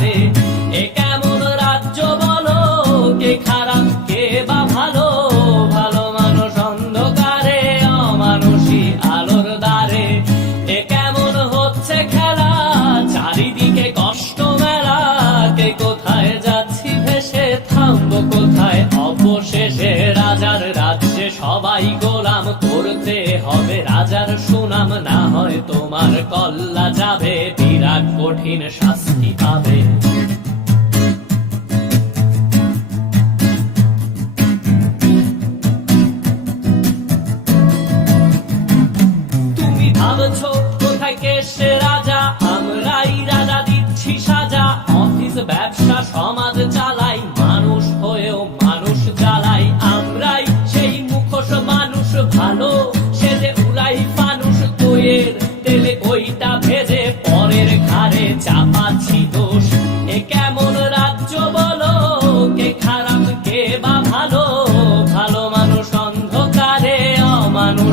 রে একা নাম করতে হবে রাজার সুনাম না হয় তোমার কল্লা যাবে বিরাট কঠিন শাস্তি পাবে তুমি ভাবছো কোথায় কেসে সে রাজা